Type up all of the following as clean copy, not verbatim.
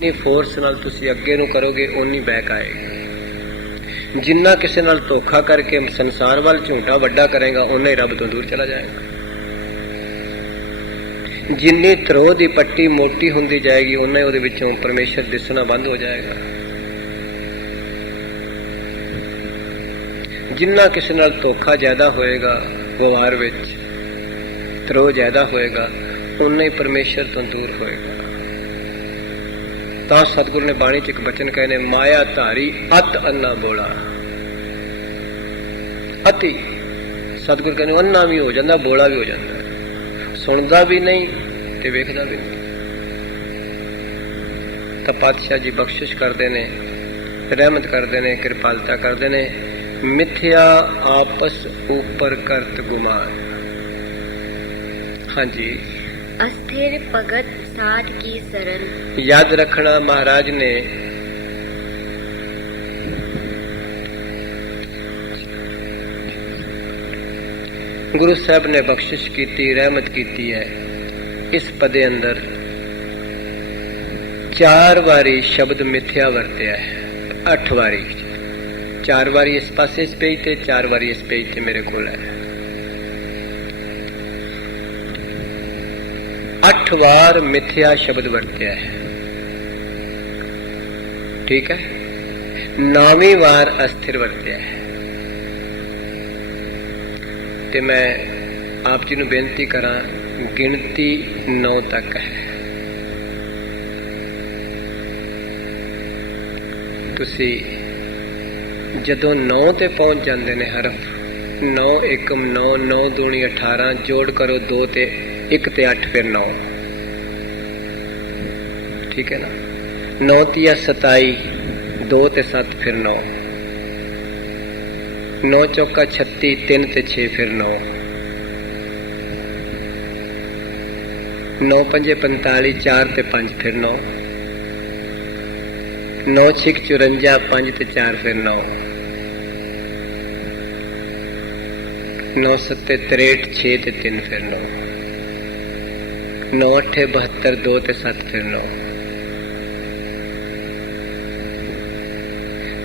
जितनी फोर्स नाल तुसी अगे नूं करोगे उन्नी बैक आएगी। जिन्ना किसी नाल धोखा करके संसार वाल झूठा वड्डा करेगा उन्ना ही रब तो दूर चला जाएगा। जिन्नी त्रोह दी पट्टी मोटी हुंदी जाएगी उन्ना ही उहदे विचों परमेश्वर दिसना बंद हो जाएगा। जिन्ना किसी नाल धोखा ज्यादा होएगा, व्यवहार विच त्रोह ज्यादा होएगा, उन्ना ही परमेश्वर तो दूर होएगा। ਤਾਂ सतगुरु ने बाणी च एक बचन कहे ने, माया धारी अत अन्ना बोला। अति सतगुरु कहने अन्ना भी हो जाता, बोला भी हो जाता, सुनता भी नहीं ते वेखदा भी नहीं। तो पातशाह जी बख्शिश करते ने, रहमत करते ने, कृपालता करते ने। मिथ्या आपस ऊपर करत गुमान। हाँ जी, अस्थिर भगत साध की शरण। याद रखना महाराज ने गुरु साहब ने बख्शिश की, रहमत की है। इस पदे अंदर 4 बारी शब्द मिथ्या वरत्या है। 8 बारी, 4 बारी इस पासे इस पेज ते, 4 बारी इस पेज ते मेरे को है। 8 बार मिथ्या शब्द वरत्या है। ठीक है। 9वीं बार अस्थिर वरत्या है। ते मैं आप जी नूं बेनती करा, गिनती 9 तक है। तुसी जदों 9 ते पहुंच जाते ने हरफ, 9 एकम 9, 9 दूनी 18, जोड़ करो 2 ते 1 ते 8 फिर 9। ठीक है ना। 9 तिया 27, 2 ते 7 फिर 9, 9 चौका 36, 3 ते 6 फिर 9, 9 पंजे 45, 4 ते 5 फिर 9, 9 6 54, 5 ते 4 फिर 9, 9 7 63, 6 ते 3 फिर 9, 9 8 72, 2 ते 7 फिर 9।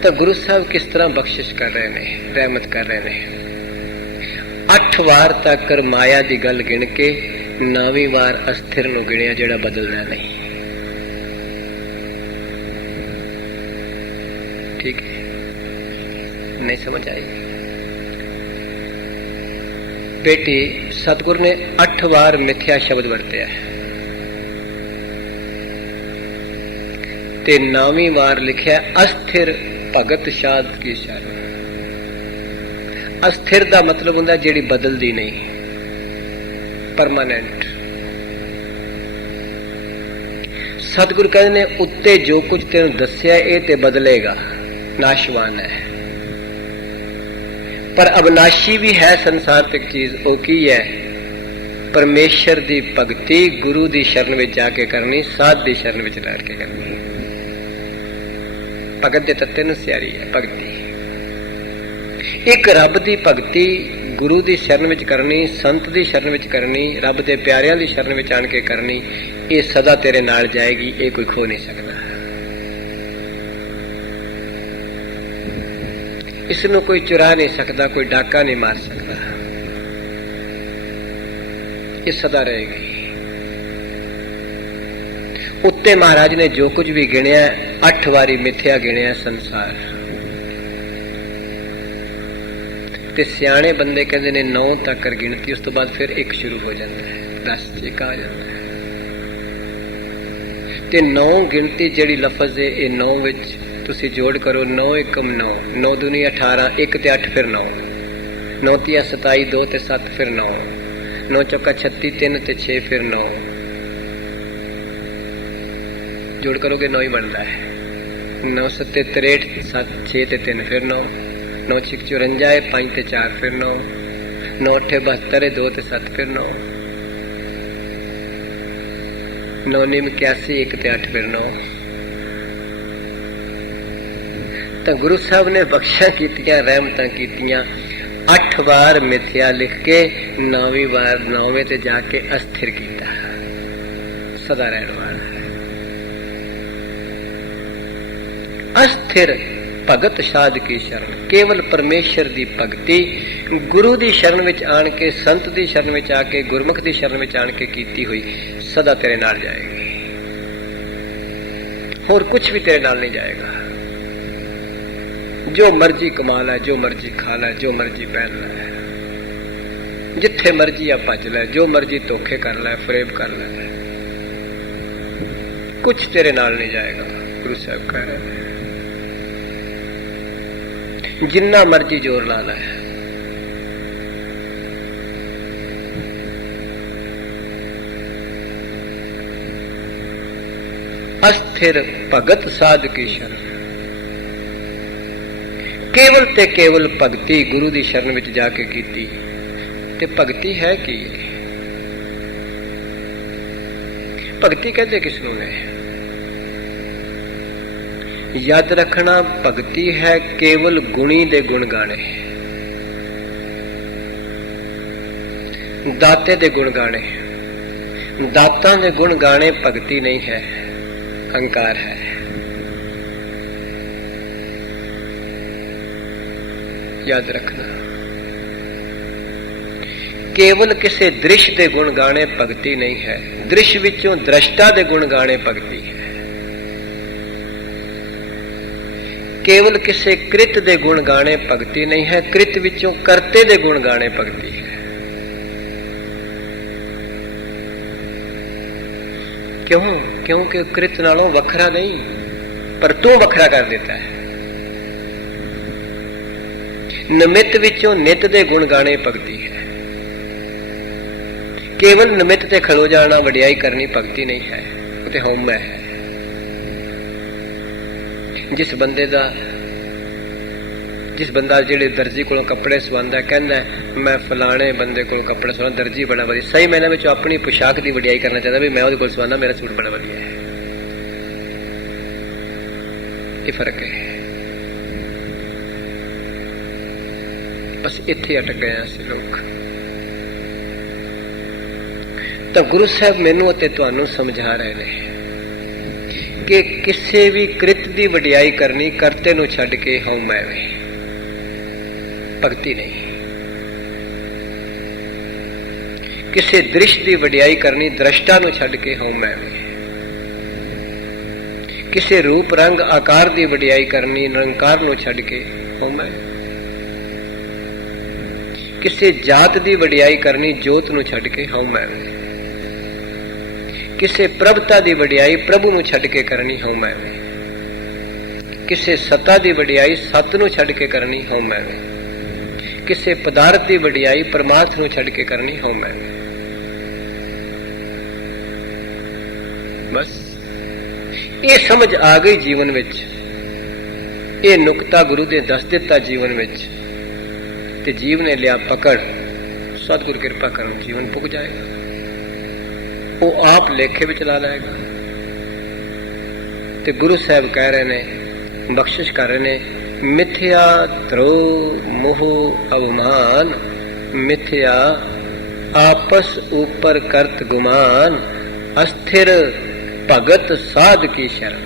तो गुरु साहब किस तरह बख्शिश कर रहे ने, रहमत कर रहे ने। 8 वार तक माया की गल गिन के 9वीं वार अस्थिर नूं गिणिया, जेड़ा बदलना नहीं। ठीक है, नहीं समझ आई बेटी। सतगुरु ने 8 बार मिथ्या शब्द वरत्या है ते 9वीं बार लिखा अस्थिर भगत साध की शरण। अस्थिर का मतलब होंदा जिहड़ी बदलदी नहीं, परमानेंट। सतगुरु कहते ने उत्ते जो कुछ तेन दस्या ये ते बदलेगा, नाशवान है। पर अविनाशी भी है संसार तक चीज, वो की है? परमेश्वर दी भगती गुरु दी शरण में जाके करनी, साध दी शरण में रह के करनी। भगत दे तत्ते नूं सियारी है भगती। एक रब दी भगती गुरु दी शरण में करनी, संत दी शरण में करनी, रब दे प्यारियां दी शरण में आन के करनी, ये सदा तेरे नाल जाएगी, ये कोई खो नहीं सकता। इसनों कोई चुरा नहीं सकता, कोई डाका नहीं मार सकता, ये सदा रहेगी। उत्ते महाराज ने जो कुछ भी गिणिया 8 बारी मिथ्या गिणिया संसार। ते सियाणे बंदे कहते ने 9 तक कर गिनती, उस तो बाद फिर 1 शुरू हो जाता है, 10 1 आ जाता है। ते 9 गिनती जेड़ी लफज है ये 9 विच तुसी जोड़ करो, 9 एकम 9, 9 दूनी 18, 1 ते 8 फिर 9, 9 तिया 27, 2 ते 7 फिर 9, 9 चौका 36, 3 ते 6 फिर 9, जोड़ करोगे 9 ही बनता है। 9 7 63, 7 6 ते 3 फिर 9, 9 6 54 है, 5 ते 4 फिर 9, 9 8 72 है, 2 ते 7 फिर 9, 9 9 81, 1 ते 8 फिर 9। तो गुरु साहब ने बख्शा कीतियां, रहमतां कीतियां। 8 बार मिथ्या लिख के 9वीं बार 9वें ते जाके अस्थिर किया, सदा रहने वाला है। अस्थिर भगत साध की शरण, केवल परमेश्वर दी भगती गुरु दी शरण विच आण के, संत दी शरण विच आके, गुरमुख दी शरण विच आण के कीती हुई सदा तेरे नाल जाएगी। और कुछ भी तेरे नाल नहीं जाएगा। जो मर्जी कमा लै, जो मर्जी खा लै, जो मर्जी पहन लै, जिथे मर्जी आ भज लै, जो मर्जी धोखे कर लै, फरेब कर लै, कुछ तेरे नाल नहीं जाएगा। गुरु साहब कह रहे हैं जिन्ना मर्जी जोर ला लै, अस्थिर भगत साध की शरण, केवल ते केवल भगती गुरु दी शरण विच जाके कीती। ते भगती है कि भगती कहते किसनू ने? याद रखना, भगती है केवल गुणी दे गुण गाने, दाते दे गुण गाने। दाता दे गुण गाने भगती नहीं है, अहंकार है। याद रखना, केवल किसी दृश्य दे गुण गाने भगती नहीं है, दृश्य विचों दृष्टा दे गुण गाने भगती है। केवल किसी कृत दे गुण गाने भगती नहीं है, कृत विचों करते दे गुण गाने भगती है। क्यों? क्योंकि कृत नालों वखरा नहीं, पर तू वखरा कर देता है। निमित विचों नित दे गुण गाने भगती है। केवल निमित ते खलो जाना, वडियाई करनी भगती नहीं है, वो ते होम है। जिस बंदा जेड़े दर्जी को कपड़े सवांदा, कहंदा मैं फलाने बंदे को कपड़े सवांदा, दर्जी बड़ा वधिया, सही मैंने में अपनी पोशाक की वडियाई करना चाहता भी मैं उहदे कोल सवांदा, मेरा सूट बड़ा वधिया है। ये फर्क है। बस इत्थे अटक गए असीं लोग। तो गुरु साहब मैनू ते तुहानू समझा रहे हैं कि किसी भी कृत की वडियाई करनी करते नू छड्ड के हूं मैं वे, भगती नहीं। किसी दृश्य की वडियाई करनी दृष्टा नू छड्ड के हूं मैं वे। किसी रूप रंग आकार की वडियाई करनी निरंकार नू छड्ड के हूं मैं। किसी जात की वडियाई करनी जोत नू छड्ड के हूं मैं वे। किसी प्रभुता की वडियाई प्रभु नू छड्ड के करनी हूं मैं वे। किसी सत्ता की वडियाई सत नू छड्ड के करनी हूं मैं वे। किसी पदार्थ की वडियाई परमार्थ नू छड्ड के करनी हूं मैं वे। बस ये समझ आ गई जीवन विच, ये नुकता गुरु ने दस दिता जीवन विच, ते जीव ने लिया पकड़, सतगुरु कृपा कर जीवन पुग जाएगा। वो आप लेखे में चला लाएगा। ते गुरु साहब कह रहे ने, बख्शिश कर रहे ने, मिथ्या द्रोह मोह अवमान, मिथ्या आपस ऊपर करत गुमान, अस्थिर भगत साध की शरण।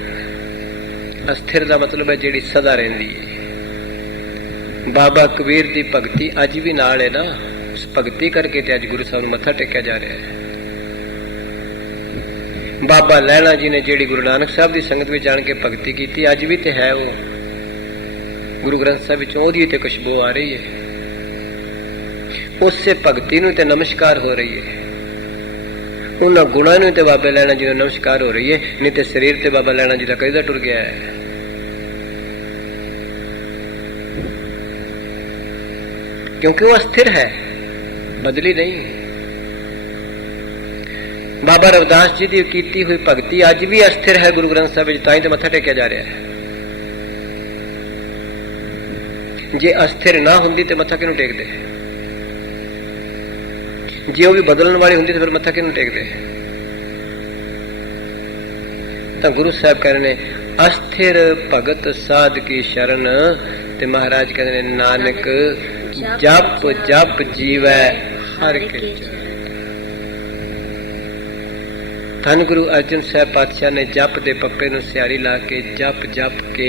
अस्थिर का मतलब है जेड़ी सदा रहिंदी है। बाबा कबीर की भगती अज भी नाल है ना, उस भगती करके ते अज गुरु साहब नूं मत्था टेकिया जा रहा है। बाबा लैला जी ने जेड़ी गुरु नानक साहब की संगत में आन के भगती की, अज भी तो है। वो गुरु ग्रंथ साहब ओहदी ते खुशबू आ रही है, उससे भगती नूं ते नमस्कार हो रही है। उन्हां गुणां नूं ते बाबा लैला जी नूं नमस्कार हो रही है, नहीं तो शरीर ते बाबा लैला जी का कई दा टुर गया है। क्योंकि वो अस्थिर है, बदली नहीं। बाबा रविदास जी की कीती हुई भगती अज भी अस्थिर है गुरु ग्रंथ साहब, ताई तो मत्था टेकिया जा रहा है। जे अस्थिर ना हुंदी तो मत्था किनू टेकदे? जे वो भी बदलने वाली हुंदी तो फिर मत्था किनू टेकदे? तो गुरु साहब कह रहे हैं अस्थिर भगत साध की शरण, ते महाराज कहते हैं नानक जप जप जीवै हर के। ਧੰਨ ਗੁਰੂ ਅਰਜਨ ਸਾਹਿਬ ਪਾਤਸ਼ਾਹ ਨੇ ਜਪ ਦੇ ਪੱਪੇ ਨੂੰ ਸਿਆਰੀ ਲਾ ਕੇ ਜਪ ਜਪ ਕੇ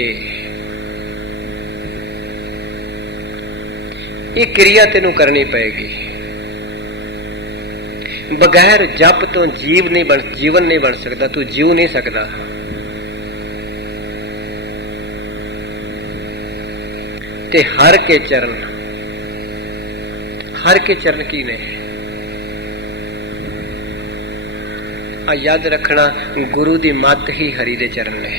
ਇਹ ਕਿਰਿਆ ਤੈਨੂੰ ਕਰਨੀ ਪਏਗੀ। ਬਗੈਰ ਜਪ ਤੋਂ ਜੀਵਨ ਨਹੀਂ ਬਣ ਸਕਦਾ, ਤੂੰ ਜੀਉ ਨਹੀਂ ਸਕਦਾ। ਤੇ ਹਰ ਕੇ ਚਰਨ ਕੀ ਨੇ? ਆ ਯਾਦ ਰੱਖਣਾ, ਗੁਰੂ ਦੀ ਮੱਤ ਹੀ ਹਰੀ ਦੇ ਚਰਨ ਨੇ।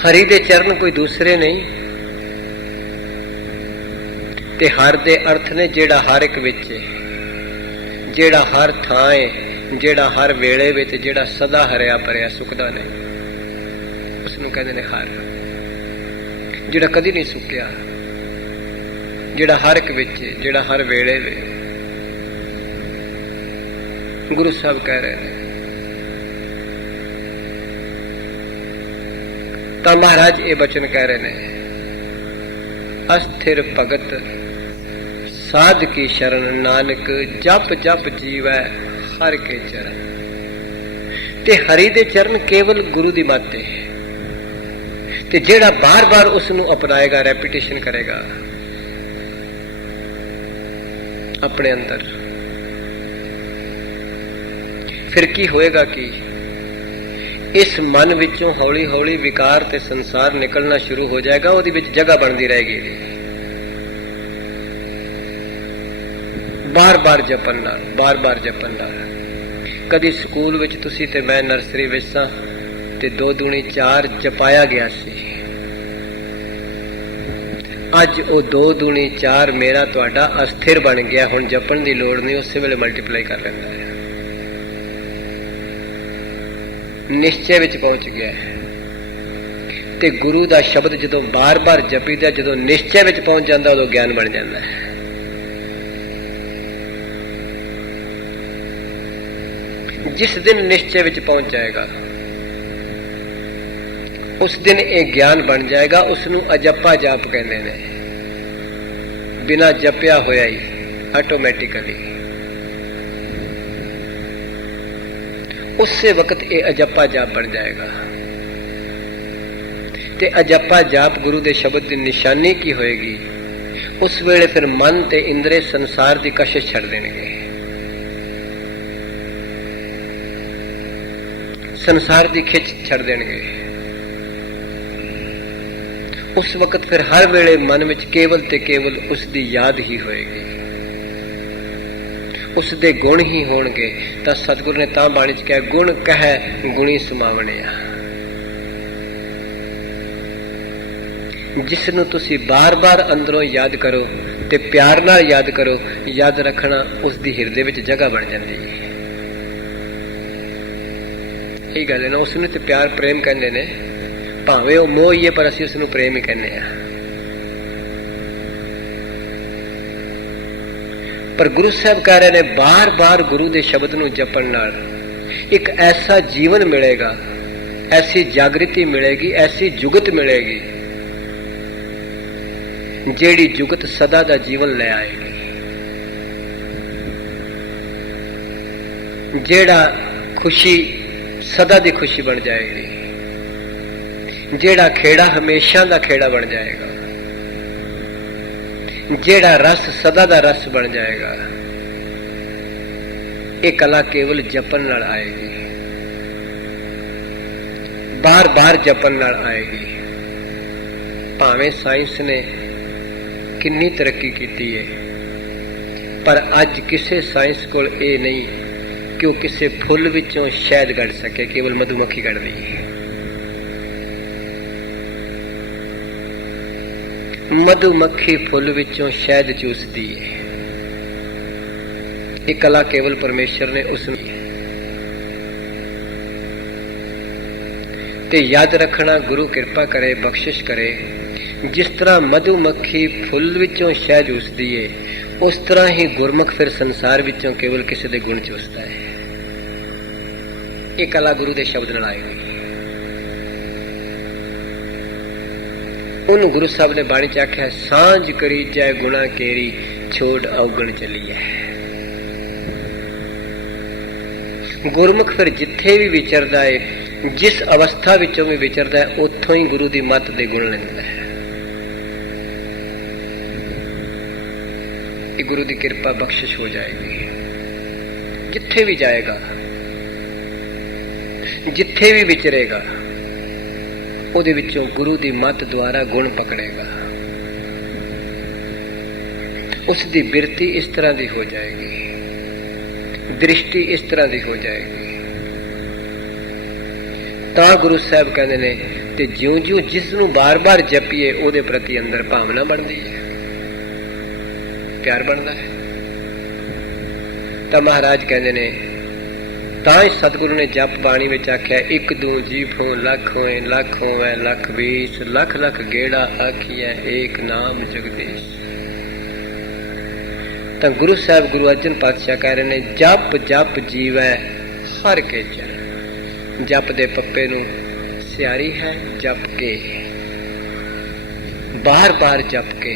ਹਰੀ ਦੇ ਚਰਨ ਕੋਈ ਦੂਸਰੇ ਨਹੀਂ। ਤੇ ਹਰ ਦੇ ਅਰਥ ਨੇ ਜਿਹੜਾ ਹਰ ਇੱਕ ਵਿੱਚ, ਜਿਹੜਾ ਹਰ ਥਾਂ ਹੈ, ਜਿਹੜਾ ਹਰ ਵੇਲੇ ਵਿੱਚ, ਜਿਹੜਾ ਸਦਾ ਹਰਿਆ ਭਰਿਆ ਸੁਖਦਾ ਨੇ, ਉਸ ਨੂੰ ਕਹਿੰਦੇ ਨੇ ਹਰ। ਜਿਹੜਾ ਕਦੀ ਨਹੀਂ ਸੁੱਕਿਆ, ਜਿਹੜਾ ਹਰ ਇੱਕ ਵਿੱਚ, ਜਿਹੜਾ ਹਰ ਵੇਲੇ ਵਿੱਚ। ਗੁਰੂ ਸਾਹਿਬ ਕਹਿ ਰਹੇ ਨੇ ਤਾਂ ਮਹਾਰਾਜ ਇਹ ਬਚਨ ਕਹਿ ਰਹੇ ਨੇ, ਅਸਥਿਰ ਭਗਤ ਸਾਧ ਕੀ ਸ਼ਰਨ, ਨਾਨਕ ਜਪ ਜਪ ਜੀਵੈ ਹਰ ਕੇ ਚਰਨ। ਤੇ ਹਰੀ ਦੇ ਚਰਨ ਕੇਵਲ ਗੁਰੂ ਦੀ ਮੱਤ ਹੈ। ਤੇ ਜਿਹੜਾ ਬਾਰ-ਬਾਰ ਉਸ ਨੂੰ ਅਪਣਾਏਗਾ, ਰੈਪੀਟੇਸ਼ਨ ਕਰੇਗਾ ਆਪਣੇ ਅੰਦਰ, ਫਿਰ ਕੀ ਹੋਏਗਾ ਕਿ ਇਸ ਮਨ ਵਿੱਚੋਂ ਹੌਲੀ ਹੌਲੀ ਵਿਕਾਰ ਤੇ ਸੰਸਾਰ ਨਿਕਲਣਾ ਸ਼ੁਰੂ ਹੋ ਜਾਏਗਾ। ਉਹਦੇ ਵਿੱਚ ਜਗ੍ਹਾ ਬਣਦੀ ਰਹੇਗੀ। ਬਾਰ-ਬਾਰ ਜਪਣ ਨਾਲ। ਕਦੀ ਸਕੂਲ ਵਿੱਚ ਤੁਸੀਂ ਤੇ ਮੈਂ ਨਰਸਰੀ ਵਿੱਚ ਸਾਂ ਤੇ 2 ਦੂਣੀ 4 ਜਪਾਇਆ ਗਿਆ ਸੀ। ਅੱਜ ਉਹ 2 ਦੂਣੀ 4 ਮੇਰਾ ਤੁਹਾਡਾ ਅਸਥਿਰ ਬਣ ਗਿਆ। ਹੁਣ ਜਪਣ ਦੀ ਲੋੜ ਨਹੀਂ, ਉਸੇ ਵੇਲੇ ਮਲਟੀਪਲਾਈ ਕਰ ਲੈਂਦਾ ਹੈ। ਨਿਸ਼ਚੈ ਵਿੱਚ ਪਹੁੰਚ ਗਿਆ ਹੈ। ਤੇ ਗੁਰੂ ਦਾ ਸ਼ਬਦ ਜਦੋਂ ਬਾਰ-ਬਾਰ ਜਪੀਦਾ, ਜਦੋਂ ਨਿਸ਼ਚੈ ਵਿੱਚ ਪਹੁੰਚ ਜਾਂਦਾ, ਉਦੋਂ ਗਿਆਨ ਬਣ ਜਾਂਦਾ ਹੈ। ਜਿਸ ਦਿਨ ਨਿਸ਼ਚੈ ਵਿੱਚ ਪਹੁੰਚ ਜਾਏਗਾ, ਉਸ ਦਿਨ ਇਹ ਗਿਆਨ ਬਣ ਜਾਏਗਾ। ਉਸ ਨੂੰ ਅਜੱਪਾ ਜਾਪ ਕਹਿੰਦੇ ਨੇ। ਬਿਨਾਂ ਜਪਿਆ ਹੋਇਆ ਹੀ ਆਟੋਮੈਟਿਕਲੀ ਉਸੇ ਵਕਤ ਇਹ ਅਜੱਪਾ ਜਾਪ ਬਣ ਜਾਏਗਾ। ਤੇ ਅਜੱਪਾ ਜਾਪ ਗੁਰੂ ਦੇ ਸ਼ਬਦ ਦੀ ਨਿਸ਼ਾਨੀ ਕੀ ਹੋਏਗੀ? ਉਸ ਵੇਲੇ ਫਿਰ ਮਨ ਤੇ ਇੰਦਰੇ ਸੰਸਾਰ ਦੀ ਕਸ਼ਿਸ਼ ਛੱਡ ਦੇਣਗੇ। ਸੰਸਾਰ ਦੀ ਖਿੱਚ ਛੱਡ ਦੇਣਗੇ। ਉਸ ਵਕਤ ਫਿਰ ਹਰ ਵੇਲੇ ਮਨ ਵਿੱਚ ਕੇਵਲ ਤੇ ਕੇਵਲ ਉਸ ਦੀ ਯਾਦ ਹੀ ਹੋਏਗੀ, ਉਸ ਦੇ ਗੁਣ ਹੀ ਹੋਣਗੇ। ਤਾਂ ਸਤਿਗੁਰੂ ਨੇ ਤਾਂ ਬਾਣੀ ਚ ਕਿਹਾ, ਗੁਣ ਕਹਿ ਗੁਣੀ ਸਮਾਵਣਿਆ। ਜਿਸ ਨੂੰ ਤੁਸੀਂ ਬਾਰ-ਬਾਰ ਅੰਦਰੋਂ ਯਾਦ ਕਰੋ ਤੇ ਪਿਆਰ ਨਾਲ ਯਾਦ ਕਰੋ, ਯਾਦ ਰੱਖਣਾ ਉਸ ਦੀ ਹਿਰਦੇ ਵਿੱਚ ਜਗ੍ਹਾ ਬਣ ਜਾਂਦੀ ਹੈ। ਇਹ ਗੱਲ ਹੈ ਨਾ, ਉਸ ਨੂੰ ਤੇ ਪਿਆਰ ਪ੍ਰੇਮ ਕਹਿੰਦੇ ਨੇ। ਭਾਵੇਂ ਉਹ ਮੋਹ ਹੀ ਹੈ, ਪਰ ਅਸੀਂ ਉਸ ਨੂੰ ਪ੍ਰੇਮ ਹੀ ਕਹਿੰਦੇ ਆ। ਪਰ ਗੁਰੂ ਸਾਹਿਬ ਕਹਿ ਰਹੇ ਨੇ, ਬਾਰ-ਬਾਰ ਗੁਰੂ ਦੇ ਸ਼ਬਦ ਨੂੰ ਜਪਣ ਨਾਲ ਇੱਕ ਐਸਾ ਜੀਵਨ ਮਿਲੇਗਾ, ਐਸੀ ਜਾਗ੍ਰਿਤੀ ਮਿਲੇਗੀ, ਐਸੀ ਜੁਗਤ ਮਿਲੇਗੀ, ਜਿਹੜੀ ਜੁਗਤ ਸਦਾ ਦਾ ਜੀਵਨ ਲੈ ਆਏਗੀ। ਜਿਹੜਾ ਖੁਸ਼ੀ ਸਦਾ ਦੀ ਖੁਸ਼ੀ ਬਣ ਜਾਏਗੀ, ਜਿਹੜਾ ਖੇੜਾ ਹਮੇਸ਼ਾ ਦਾ ਖੇੜਾ ਬਣ ਜਾਏਗਾ, ਜਿਹੜਾ ਰਸ ਸਦਾ ਦਾ ਰਸ ਬਣ ਜਾਏਗਾ। ਇਹ ਕਲਾ ਕੇਵਲ ਜਪਣ ਨਾਲ ਆਏਗੀ, ਬਾਰ-ਬਾਰ ਜਪਣ ਨਾਲ ਆਏਗੀ। ਭਾਵੇਂ ਸਾਇੰਸ ਨੇ ਕਿੰਨੀ ਤਰੱਕੀ ਕੀਤੀ ਹੈ, ਪਰ ਅੱਜ ਕਿਸੇ ਸਾਇੰਸ ਕੋਲ ਇਹ ਨਹੀਂ ਕਿ ਉਹ ਕਿਸੇ ਫੁੱਲ ਵਿੱਚੋਂ ਸ਼ਹਿਦ ਕੱਢ ਸਕੇ, ਕੇਵਲ ਮਧੂਮੱਖੀ ਕੱਢਦੀ ਹੈ। ਮਧੂਮੱਖੀ ਫੁੱਲ ਵਿੱਚੋਂ ਸ਼ਹਿਦ ਚੂਸਦੀ ਹੈ। ਇਹ ਕਲਾ ਕੇਵਲ ਪਰਮੇਸ਼ਰ ਨੇ ਉਸ ਨੂੰ। ਤੇ ਯਾਦ ਰੱਖਣਾ, ਗੁਰੂ ਕਿਰਪਾ ਕਰੇ, ਬਖਸ਼ਿਸ਼ ਕਰੇ। ਜਿਸ ਤਰ੍ਹਾਂ ਮਧੂਮੱਖੀ ਫੁੱਲ ਵਿੱਚੋਂ ਸ਼ਹਿਦ ਚੂਸਦੀ ਹੈ, ਉਸ ਤਰ੍ਹਾਂ ਹੀ ਗੁਰਮੁਖ ਫਿਰ ਸੰਸਾਰ ਵਿੱਚੋਂ ਕੇਵਲ ਕਿਸੇ ਦੇ ਗੁਣ ਚੂਸਦਾ ਹੈ। ਇਹ ਕਲਾ ਗੁਰੂ ਦੇ ਸ਼ਬਦ ਨਾਲ ਆਏਗੀ। ਉਹਨੂੰ ਗੁਰੂ ਸਾਹਿਬ ਨੇ ਬਾਣੀ ਚ ਆਖਿਆ, ਸਾਂਝ ਕਰੀ ਜੈ ਗੁਣਾ ਕੇਰੀ, ਛੋੜ ਔਗਣ ਚਲੀ ਹੈ। ਗੁਰਮੁਖ ਫਿਰ ਜਿੱਥੇ ਵੀ ਵਿਚਰਦਾ ਹੈ, ਜਿਸ ਅਵਸਥਾ ਵਿੱਚੋਂ ਵੀ ਵਿਚਰਦਾ ਹੈ, ਉੱਥੋਂ ਹੀ ਗੁਰੂ ਦੀ ਮੱਤ ਦੇ ਗੁਣ ਲੈਂਦਾ ਹੈ। ਇਹ ਗੁਰੂ ਦੀ ਕਿਰਪਾ ਬਖਸ਼ਿਸ਼ ਹੋ ਜਾਏਗੀ। ਜਿੱਥੇ ਵੀ ਜਾਏਗਾ, ਜਿੱਥੇ ਵੀ ਵਿਚਰੇਗਾ, ਉਹਦੇ ਵਿੱਚੋਂ ਗੁਰੂ ਦੀ ਮੱਤ ਦੁਆਰਾ ਗੁਣ ਪਕੜੇਗਾ। ਉਸ ਦੀ ਬਿਰਤੀ ਇਸ ਤਰ੍ਹਾਂ ਦੀ ਹੋ ਜਾਏਗੀ, ਦ੍ਰਿਸ਼ਟੀ ਇਸ ਤਰ੍ਹਾਂ ਦੀ ਹੋ ਜਾਏਗੀ। ਤਾਂ ਗੁਰੂ ਸਾਹਿਬ ਕਹਿੰਦੇ ਨੇ, ਤੇ ਜਿਉਂ-ਜਿਉਂ ਜਿਸ ਨੂੰ ਬਾਰ-ਬਾਰ ਜਪੀਏ ਉਹਦੇ ਪ੍ਰਤੀ ਅੰਦਰ ਭਾਵਨਾ ਬਣਦੀ ਹੈ, ਪਿਆਰ ਬਣਦਾ ਹੈ। ਤਾਂ ਮਹਾਰਾਜ ਕਹਿੰਦੇ ਨੇ, ਤਾਂ ਹੀ ਸਤਿਗੁਰੂ ਨੇ ਜਪ ਬਾਣੀ ਵਿੱਚ ਆਖਿਆ, ਇੱਕ ਦੂ ਜੀਭੋਂ ਲੱਖ ਹੋਏ, ਲੱਖ ਹੋਵੇ ਲੱਖ 20, ਲੱਖ ਲੱਖ ਗੇੜਾ ਆਖੀਐ ਏਕ ਨਾਮ ਜਗਦੀਸ਼। ਤਾਂ ਗੁਰੂ ਸਾਹਿਬ ਗੁਰੂ ਅਰਜਨ ਪਾਤਸ਼ਾਹ ਕਹਿ ਰਹੇ ਨੇ, ਜਪ ਜਪ ਜੀਵੈ ਹਰ ਕੇ ਚਰਨ। ਜਪ ਦੇ ਪੱਪੇ ਨੂੰ ਸਿਆਰੀ ਹੈ, ਜਪ ਕੇ, ਬਾਰ ਬਾਰ ਜਪ ਕੇ,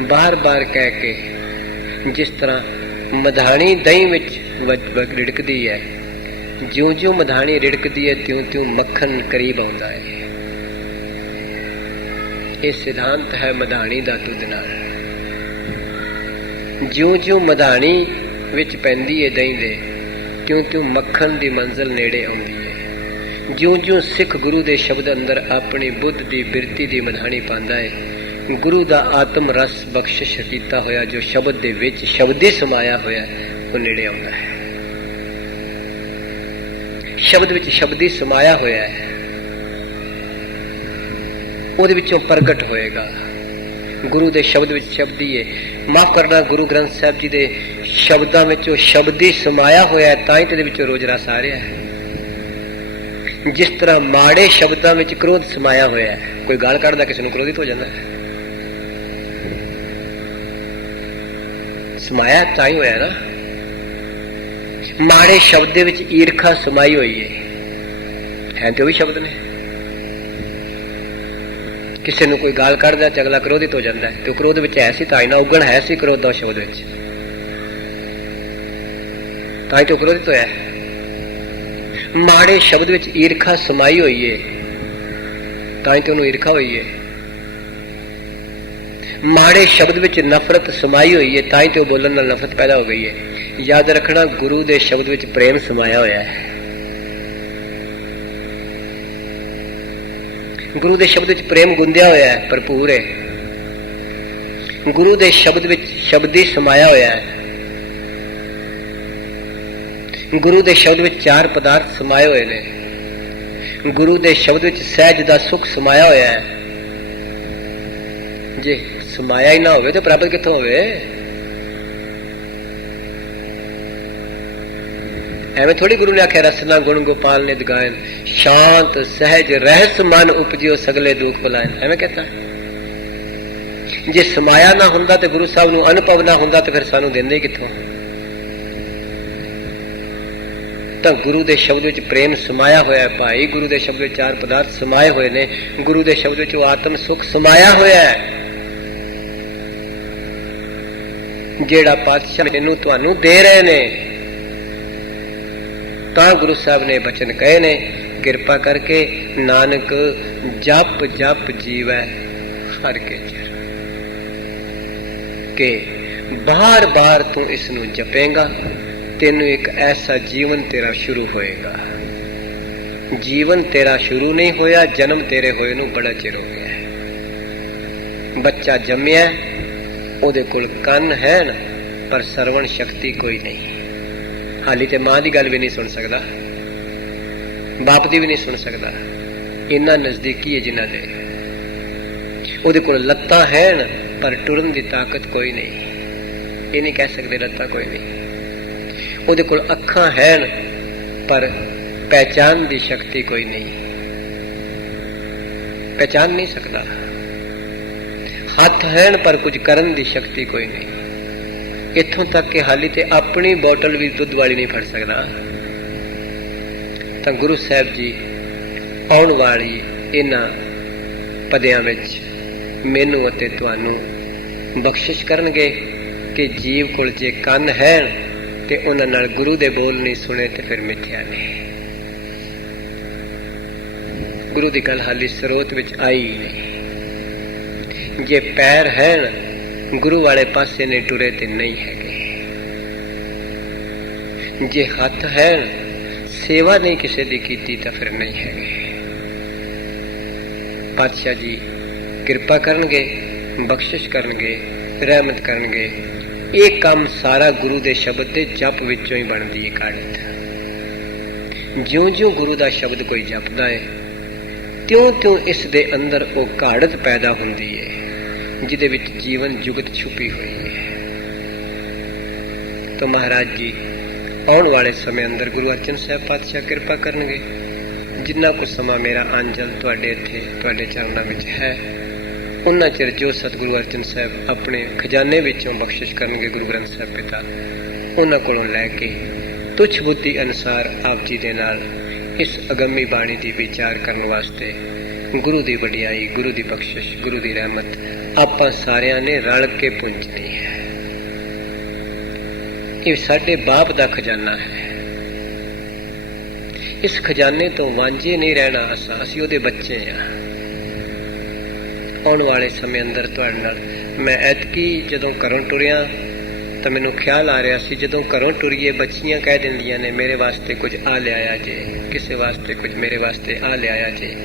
ਬਾਰ ਬਾਰ ਕਹਿ ਕੇ। ਜਿਸ ਤਰ੍ਹਾਂ ਮਧਾਣੀ ਦਹੀਂ ਵਿੱਚ ਰਿੜਕਦੀ ਹੈ, ਜਿਉਂ ਜਿਉਂ ਮਧਾਣੀ ਰਿੜਕਦੀ ਹੈ, ਤਿਉਂ ਤਿਉਂ ਮੱਖਣ ਕਰੀਬ ਆਉਂਦਾ ਹੈ। ਇਹ ਸਿਧਾਂਤ ਹੈ ਮਧਾਣੀ ਦਾ ਦੁੱਧ ਨਾਲ। ਜਿਉਂ ਜਿਉਂ ਮਧਾਣੀ ਵਿੱਚ ਪੈਂਦੀ ਹੈ ਦਹੀਂ ਦੇ, ਤਿਉਂ ਤਿਉਂ ਮੱਖਣ ਦੀ ਮੰਜ਼ਿਲ ਨੇੜੇ ਆਉਂਦੀ ਹੈ। ਜਿਉਂ ਜਿਉਂ ਸਿੱਖ ਗੁਰੂ ਦੇ ਸ਼ਬਦ ਅੰਦਰ ਆਪਣੀ ਬੁੱਧ ਦੀ ਬਿਰਤੀ ਦੀ ਮਧਾਣੀ ਪਾਉਂਦਾ ਹੈ, ਗੁਰੂ ਦਾ ਆਤਮ ਰਸ ਬਖਸ਼ਿਸ਼ ਕੀਤਾ ਹੋਇਆ ਜੋ ਸ਼ਬਦ ਦੇ ਵਿੱਚ ਸ਼ਬਦੀ ਸਮਾਇਆ ਹੋਇਆ, ਉਹ ਨੇੜੇ ਆਉਂਦਾ ਹੈ। ਸ਼ਬਦ ਵਿੱਚ ਸ਼ਬਦੀ ਸਮਾਇਆ ਹੋਇਆ ਹੈ, ਉਹਦੇ ਵਿੱਚੋਂ ਪ੍ਰਗਟ ਹੋਏਗਾ। ਗੁਰੂ ਦੇ ਸ਼ਬਦ ਵਿੱਚ ਸ਼ਬਦੀ ਹੈ, ਮਾਫ ਕਰਨਾ, ਗੁਰੂ ਗ੍ਰੰਥ ਸਾਹਿਬ ਜੀ ਦੇ ਸ਼ਬਦਾਂ ਵਿੱਚ ਉਹ ਸ਼ਬਦੀ ਸਮਾਇਆ ਹੋਇਆ ਹੈ, ਤਾਂ ਹੀ ਤੇ ਇਹਦੇ ਵਿੱਚੋਂ ਰੋਜ਼ ਰਸ ਆ ਰਿਹਾ ਹੈ। ਜਿਸ ਤਰ੍ਹਾਂ ਮਾੜੇ ਸ਼ਬਦਾਂ ਵਿੱਚ ਕ੍ਰੋਧ ਸਮਾਇਆ ਹੋਇਆ ਹੈ, ਕੋਈ ਗਾਲ ਕੱਢਦਾ ਕਿਸੇ ਨੂੰ ਕ੍ਰੋਧਿਤ ਹੋ ਜਾਂਦਾ ਹੈ, ਸਮਾਇਆ ਤਾਂ ਹੀ ਹੋਇਆ ਨਾ। ਮਾੜੇ ਸ਼ਬਦ ਦੇ ਵਿੱਚ ਈਰਖਾ ਸਮਾਈ ਹੋਈ ਹੈ ਤੇ ਉਹ ਵੀ ਸ਼ਬਦ ਨੇ। ਕਿਸੇ ਨੂੰ ਕੋਈ ਗਾਲ ਕੱਢਦਾ ਤੇ ਅਗਲਾ ਕ੍ਰੋਧਿਤ ਹੋ ਜਾਂਦਾ ਹੈ, ਤੇ ਉਹ ਕ੍ਰੋਧ ਵਿੱਚ ਹੈ ਸੀ, ਤਾਂ ਹੀ ਨਾ ਉਗਣ ਹੈ ਸੀ ਕ੍ਰੋਧ ਦਾ ਸ਼ਬਦ ਵਿੱਚ, ਤਾਂ ਹੀ ਤੇ ਉਹ ਕ੍ਰੋਧਿਤ ਹੋਇਆ। ਮਾੜੇ ਸ਼ਬਦ ਵਿੱਚ ਈਰਖਾ ਸਮਾਈ ਹੋਈ ਹੈ, ਤਾਂ ਹੀ ਤੇ ਉਹਨੂੰ ਈਰਖਾ ਹੋਈ ਹੈ। ਮਾੜੇ ਸ਼ਬਦ ਵਿੱਚ ਨਫ਼ਰਤ ਸਮਾਈ ਹੋਈ ਹੈ, ਤਾਂ ਹੀ ਤੇ ਉਹ ਬੋਲਣ ਨਾਲ ਨਫ਼ਰਤ ਪੈਦਾ ਹੋ ਗਈ ਹੈ। ਯਾਦ ਰੱਖਣਾ, ਗੁਰੂ ਦੇ ਸ਼ਬਦ ਵਿੱਚ ਪ੍ਰੇਮ ਸਮਾਇਆ ਹੋਇਆ ਹੈ। ਗੁਰੂ ਦੇ ਸ਼ਬਦ ਵਿੱਚ ਪ੍ਰੇਮ ਗੁੰਦਿਆ ਹੋਇਆ ਹੈ, ਭਰਪੂਰ ਹੈ। ਗੁਰੂ ਦੇ ਸ਼ਬਦ ਵਿੱਚ ਸ਼ਬਦੀ ਸਮਾਇਆ ਹੋਇਆ ਹੈ। ਗੁਰੂ ਦੇ ਸ਼ਬਦ ਵਿੱਚ ਚਾਰ ਪਦਾਰਥ ਸਮਾਏ ਹੋਏ ਨੇ। ਗੁਰੂ ਦੇ ਸ਼ਬਦ ਵਿੱਚ ਸਹਿਜ ਦਾ ਸੁਖ ਸਮਾਇਆ ਹੋਇਆ ਹੈ। ਜੇ ਸਮਾਇਆ ਹੀ ਨਾ ਹੋਵੇ ਤਾਂ ਪ੍ਰਾਪਤ ਕਿੱਥੋਂ ਹੋਵੇ? ਐਵੇਂ ਥੋੜੀ ਗੁਰੂ ਨੇ ਆਖਿਆ, ਰਸਨਾ ਗੁਣ ਗੋਪਾਲ ਨੇ ਗਾਇਨ, ਸ਼ਾਂਤ ਸਹਿਜ ਰਹਿਸ ਮਨ ਉਪਜਿਓ ਸਗਲੇ ਦੁੱਖ ਭੁਲਾਇਨ। ਐਵੇਂ ਕਹਤਾ। ਜੇ ਸਮਾਇਆ ਨਾ ਹੁੰਦਾ ਤੇ ਗੁਰੂ ਸਾਹਿਬ ਨੂੰ ਅਨੁਭਵ ਨਾ ਹੁੰਦਾ ਤੇ ਫਿਰ ਸਾਨੂੰ ਦਿੰਦੇ ਕਿੱਥੋਂ? ਤਾਂ ਗੁਰੂ ਦੇ ਸ਼ਬਦ ਵਿੱਚ ਪ੍ਰੇਮ ਸਮਾਇਆ ਹੋਇਆ ਭਾਈ। ਗੁਰੂ ਦੇ ਸ਼ਬਦ ਵਿੱਚ ਚਾਰ ਪਦਾਰਥ ਸਮਾਏ ਹੋਏ ਨੇ। ਗੁਰੂ ਦੇ ਸ਼ਬਦ ਵਿੱਚ ਉਹ ਆਤਮ ਸੁਖ ਸਮਾਇਆ ਹੋਇਆ ਹੈ, ਜਿਹੜਾ ਪਾਤਸ਼ਾਹ ਮੈਨੂੰ ਤੁਹਾਨੂੰ ਦੇ ਰਹੇ ਨੇ। ਤਾਂ ਗੁਰੂ ਸਾਹਿਬ ਨੇ ਬਚਨ ਕਹੇ ਨੇ, ਕਿਰਪਾ ਕਰਕੇ ਨਾਨਕ ਜਪ ਜਪ ਜੀਵੈ ਹਰ ਕੇ ਚਰਨ, ਕਿ ਬਾਰ ਬਾਰ ਤੂੰ ਇਸ ਨੂੰ ਜਪੇਂਗਾ, ਤੈਨੂੰ ਇੱਕ ਐਸਾ ਜੀਵਨ ਤੇਰਾ ਸ਼ੁਰੂ ਹੋਏਗਾ। ਜੀਵਨ ਤੇਰਾ ਸ਼ੁਰੂ ਨਹੀਂ ਹੋਇਆ, ਜਨਮ ਤੇਰੇ ਹੋਏ ਨੂੰ ਬੜਾ ਚਿਰ ਹੋ ਗਿਆ। ਬੱਚਾ ਜੰਮਿਆ, ਉਹਦੇ ਕੋਲ ਕੰਨ ਹੈ ਨਾ, ਪਰ ਸਰਵਣ ਸ਼ਕਤੀ ਕੋਈ ਨਹੀਂ। ਹਾਲੀ ਤੇ ਮਾਂ ਦੀ ਗੱਲ ਵੀ ਨਹੀਂ ਸੁਣ ਸਕਦਾ, ਬਾਪ ਦੀ ਵੀ ਨਹੀਂ ਸੁਣ ਸਕਦਾ। ਇੰਨਾ ਨਜ਼ਦੀਕੀ ਹੈ ਜਿਨ੍ਹਾਂ ਦੇ। ਉਹਦੇ ਕੋਲ ਲੱਤਾਂ ਹੈ, ਪਰ ਟੁਰਨ ਦੀ ਤਾਕਤ ਕੋਈ ਨਹੀਂ। ਇਹ ਨਹੀਂ ਕਹਿ ਸਕਦੇ ਲੱਤਾਂ ਕੋਈ ਨਹੀਂ। ਉਹਦੇ ਕੋਲ ਅੱਖਾਂ ਹੈ, ਪਰ ਪਹਿਚਾਨ ਦੀ ਸ਼ਕਤੀ ਕੋਈ ਨਹੀਂ, ਪਹਿਚਾਨ ਨਹੀਂ ਸਕਦਾ। ਹੱਥ ਹੈ, ਪਰ ਕੁਝ ਕਰਨ ਦੀ ਸ਼ਕਤੀ ਕੋਈ ਨਹੀਂ। ਇੱਥੋਂ ਤੱਕ ਕਿ ਹਾਲੀ ਤੇ ਆਪਣੀ ਬੋਟਲ ਵੀ ਦੁੱਧ ਵਾਲੀ ਨਹੀਂ ਫੜ ਸਕਦਾ। ਤਾਂ ਗੁਰੂ ਸਾਹਿਬ ਜੀ ਆਉਣ ਵਾਲੀ ਇਹਨਾਂ ਪਦਿਆਂ ਵਿੱਚ ਮੈਨੂੰ ਅਤੇ ਤੁਹਾਨੂੰ ਬਖਸ਼ਿਸ਼ ਕਰਨਗੇ ਕਿ ਜੀਵ ਕੋਲ ਜੇ ਕੰਨ ਹੈ ਤੇ ਉਹਨਾਂ ਨਾਲ ਗੁਰੂ ਦੇ ਬੋਲ ਨਹੀਂ ਸੁਣੇ ਤੇ ਫਿਰ ਮਿੱਥਿਆ ਨੇ। ਗੁਰੂ ਦੀ ਗੱਲ ਹਾਲੀ ਸਰੋਤ ਵਿੱਚ ਆਈ ਨਹੀਂ। ਜੇ ਪੈਰ ਹੈ ਗੁਰੂ ਵਾਲੇ ਪਾਸੇ ਨੇ ਟੁਰੇ ਤੇ ਨਹੀਂ ਹੈਗੇ। ਜੇ ਹੱਥ ਹੈ ਸੇਵਾ ਨਹੀਂ ਕਿਸੇ ਦੀ ਕੀਤੀ ਤਾਂ ਫਿਰ ਨਹੀਂ ਹੈਗੇ। ਪਾਤਸ਼ਾਹ ਜੀ ਕਿਰਪਾ ਕਰਨਗੇ, ਬਖਸ਼ਿਸ਼ ਕਰਨਗੇ, ਰਹਿਮਤ ਕਰਨਗੇ। ਇਹ ਕੰਮ ਸਾਰਾ ਗੁਰੂ ਦੇ ਸ਼ਬਦ ਦੇ ਜਪ ਵਿੱਚੋਂ ਹੀ ਬਣਦੀ ਹੈ ਕਾਢਤ। ਜਿਉਂ-ਜਿਉਂ ਗੁਰੂ ਦਾ ਸ਼ਬਦ ਕੋਈ ਜਪਦਾ ਹੈ ਤਿਉਂ-ਤਿਉਂ ਇਸ ਦੇ ਅੰਦਰ ਉਹ ਕਾਢਤ ਪੈਦਾ ਹੁੰਦੀ ਹੈ ਜਿਹਦੇ ਵਿੱਚ ਜੀਵਨ ਜੁਗਤ ਛੁਪੀ ਹੋਈ ਹੈ। ਤਾਂ ਮਹਾਰਾਜ ਜੀ ਆਉਣ ਵਾਲੇ ਸਮੇਂ ਅੰਦਰ ਗੁਰੂ ਅਰਜਨ ਸਾਹਿਬ ਪਾਤਸ਼ਾਹ ਕਿਰਪਾ ਕਰਨਗੇ। ਜਿੰਨਾ ਕੁ ਸਮਾਂ ਮੇਰਾ ਅੰਜਲ ਤੁਹਾਡੇ ਇੱਥੇ ਤੁਹਾਡੇ ਚਰਨਾਂ ਵਿੱਚ ਹੈ ਉਹਨਾਂ ਚਿਰ ਜੋ ਸਤਿਗੁਰੂ ਅਰਜਨ ਸਾਹਿਬ ਆਪਣੇ ਖਜ਼ਾਨੇ ਵਿੱਚੋਂ ਬਖਸ਼ਿਸ਼ ਕਰਨਗੇ ਗੁਰੂ ਗ੍ਰੰਥ ਸਾਹਿਬ ਪਿਤਾ ਉਹਨਾਂ ਕੋਲੋਂ ਲੈ ਕੇ ਤੁੱਛ ਬੁੱਧੀ ਅਨੁਸਾਰ ਆਪ ਜੀ ਦੇ ਨਾਲ ਇਸ ਅਗੰਮੀ ਬਾਣੀ ਦੀ ਵਿਚਾਰ ਕਰਨ ਵਾਸਤੇ ਗੁਰੂ ਦੀ ਵਡਿਆਈ, ਗੁਰੂ ਦੀ ਬਖਸ਼ਿਸ਼, ਗੁਰੂ ਦੀ ਰਹਿਮਤ ਆਪਾਂ ਸਾਰਿਆਂ ਨੇ ਰਲ ਕੇ ਪੁੰਜਣੀ ਹੈ। ਇਹ ਸਾਡੇ ਬਾਪ ਦਾ ਖਜ਼ਾਨਾ ਹੈ। ਇਸ ਖਜ਼ਾਨੇ ਤੋਂ ਵਾਂਝੇ ਨਹੀਂ ਰਹਿਣਾ। ਅਸੀਂ ਉਹਦੇ ਬੱਚੇ ਹਾਂ। ਆਉਣ ਵਾਲੇ ਸਮੇਂ ਅੰਦਰ ਤੁਹਾਡੇ ਨਾਲ ਮੈਂ ਐਤਕੀ ਜਦੋਂ ਘਰੋਂ ਟੁਰਿਆ ਤਾਂ ਮੈਨੂੰ ਖਿਆਲ ਆ ਰਿਹਾ ਸੀ ਜਦੋਂ ਘਰੋਂ ਟੁਰੀਏ ਬੱਚੀਆਂ ਕਹਿ ਦਿੰਦੀਆਂ ਨੇ ਮੇਰੇ ਵਾਸਤੇ ਕੁਝ ਆ ਲਿਆਇਆ ਜੇ, ਕਿਸੇ ਵਾਸਤੇ ਕੁਝ ਮੇਰੇ ਵਾਸਤੇ ਆ ਲਿਆਇਆ ਜੇ।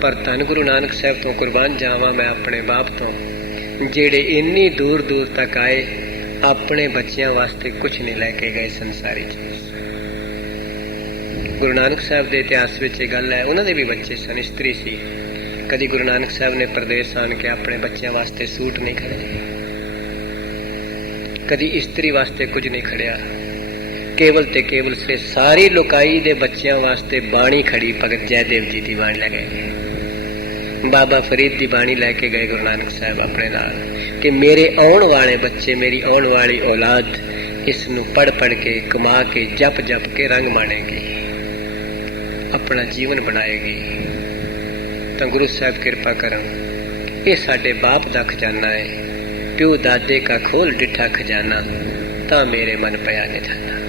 ਪਰ ਧੰਨ ਗੁਰੂ ਨਾਨਕ ਸਾਹਿਬ ਤੋਂ ਕੁਰਬਾਨ ਜਾਵਾਂ ਮੈਂ ਆਪਣੇ ਬਾਪ ਤੋਂ ਜਿਹੜੇ ਇੰਨੀ ਦੂਰ ਦੂਰ ਤੱਕ ਆਏ ਆਪਣੇ ਬੱਚਿਆਂ ਵਾਸਤੇ ਕੁਝ ਨਹੀਂ ਲੈ ਕੇ ਗਏ ਸੰਸਾਰੀ ਚੀਜ਼। ਗੁਰੂ ਨਾਨਕ ਸਾਹਿਬ ਦੇ ਇਤਿਹਾਸ ਵਿੱਚ ਇਹ ਗੱਲ ਹੈ। ਉਹਨਾਂ ਦੇ ਵੀ ਬੱਚੇ ਸਨ, ਇਸਤਰੀ ਸੀ। ਕਦੀ ਗੁਰੂ ਨਾਨਕ ਸਾਹਿਬ ਨੇ ਪਰਦੇਸ ਆਣ ਕੇ ਆਪਣੇ ਬੱਚਿਆਂ ਵਾਸਤੇ ਸੂਟ ਨਹੀਂ ਖੜੇ, ਕਦੀ ਇਸਤਰੀ ਵਾਸਤੇ ਕੁਝ ਨਹੀਂ ਖੜਿਆ। ਕੇਵਲ ਤੇ ਕੇਵਲ ਸੇ ਸਾਰੀ ਲੋਕਾਈ ਦੇ ਬੱਚਿਆਂ ਵਾਸਤੇ ਬਾਣੀ ਖੜੀ। ਭਗਤ ਜੈਦੇਵ ਜੀ ਦੀ ਬਾਣੀ ਲੈ ਗਏ, ਬਾਬਾ ਫਰੀਦ ਦੀ ਬਾਣੀ ਲੈ ਕੇ ਗਏ ਗੁਰੂ ਨਾਨਕ ਸਾਹਿਬ ਆਪਣੇ ਨਾਲ ਕਿ ਮੇਰੇ ਆਉਣ ਵਾਲੇ ਬੱਚੇ, ਮੇਰੀ ਆਉਣ ਵਾਲੀ ਔਲਾਦ ਇਸ ਨੂੰ ਪੜ੍ਹ ਪੜ੍ਹ ਕੇ, ਕਮਾ ਕੇ, ਜਪ ਜਪ ਕੇ ਰੰਗ ਮਾਣੇਗੀ, ਆਪਣਾ ਜੀਵਨ ਬਣਾਏਗੀ। ਤਾਂ ਗੁਰੂ ਸਾਹਿਬ ਕਿਰਪਾ ਕਰਨ। ਇਹ ਸਾਡੇ ਬਾਪ ਦਾ ਖਜ਼ਾਨਾ ਹੈ। ਪਿਓ ਦਾਦੇ ਕਾ ਖੋਲ ਡਿੱਠਾ ਖਜ਼ਾਨਾ ਤਾਂ ਮੇਰੇ ਮਨ ਪਿਆ ਨਿਧਾਨਾ।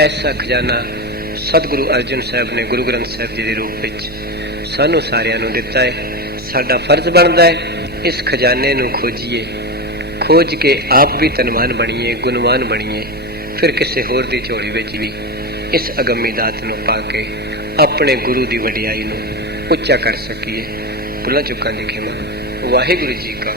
ਐਸਾ ਖਜ਼ਾਨਾ ਸਤਿਗੁਰੂ ਅਰਜਨ ਸਾਹਿਬ ਨੇ ਗੁਰੂ ਗ੍ਰੰਥ ਸਾਹਿਬ ਜੀ ਦੇ ਰੂਪ ਵਿੱਚ ਸਾਨੂੰ ਸਾਰਿਆਂ ਨੂੰ ਦਿੱਤਾ ਹੈ। ਸਾਡਾ ਫਰਜ਼ ਬਣਦਾ ਹੈ ਇਸ ਖਜ਼ਾਨੇ ਨੂੰ ਖੋਜੀਏ, ਖੋਜ ਕੇ ਆਪ ਵੀ ਧਨਵਾਨ ਬਣੀਏ, ਗੁਣਵਾਨ ਬਣੀਏ, ਫਿਰ ਕਿਸੇ ਹੋਰ ਦੀ ਝੋਲੀ ਵਿੱਚ ਵੀ ਇਸ ਅਗੰਮੀ ਦਾਤ ਨੂੰ ਪਾ ਕੇ ਆਪਣੇ ਗੁਰੂ ਦੀ ਵਡਿਆਈ ਨੂੰ ਉੱਚਾ ਕਰ ਸਕੀਏ। ਭੁੱਲਾਂ ਚੁੱਕਾਂ ਦੀ ਖਿਮਾ। ਵਾਹਿਗੁਰੂ ਜੀ ਕਾ